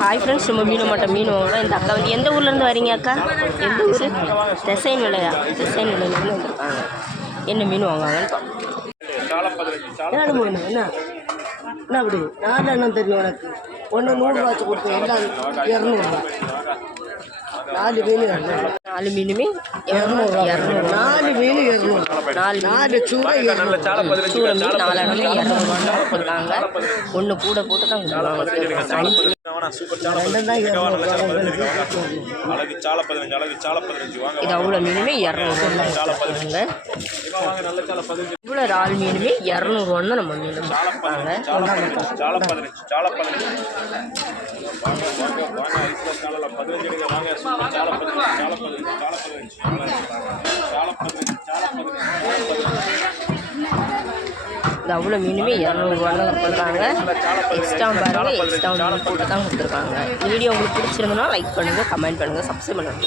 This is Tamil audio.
ஹாய் ஃப்ரெண்ட்ஸ், நம்ம மீன் வாங்குறோம். இந்த அக்கா வந்து எந்த ஊர்லேருந்து வரீங்க அக்கா? எந்த ஊர்? திசைன் விலையா? திசைன் விலையிலேருந்து வந்துருக்காங்க. என்ன மீன் வாங்குவாங்கன்னு என்ன என்ன அப்படி நான் என்ன தெரியும் உனக்கு? ஒன்று 100 ரூபா கொடுத்தேன், எல்லாம் 200. 4 மீன் 200. 4 மீனுமே 200. 4 மீன் 200. 4 சூறை 200. சூறை மீன் 4 அணமே 200 கொடுத்தாங்க. ஒன்று கூட போட்டு தான் கொடுத்தாங்க. இது அவ்வளோ மீனுமே 200. இவ்வளோ இறால் மீனுமே 200 நம்ம மீன் இது அவ்வளோ மீனுமே 200 கொடுத்தாங்க. எக்ஸ்ட்ரா பாருங்கள், எக்ஸ்ட்ரா மீன் போட்டு தான் கொடுத்துருக்காங்க. வீடியோ உங்களுக்கு பிடிச்சிருந்தனா லைக் பண்ணுங்கள், கமெண்ட் பண்ணுங்கள், சப்ஸ்கிரைப் பண்ணுங்கள்.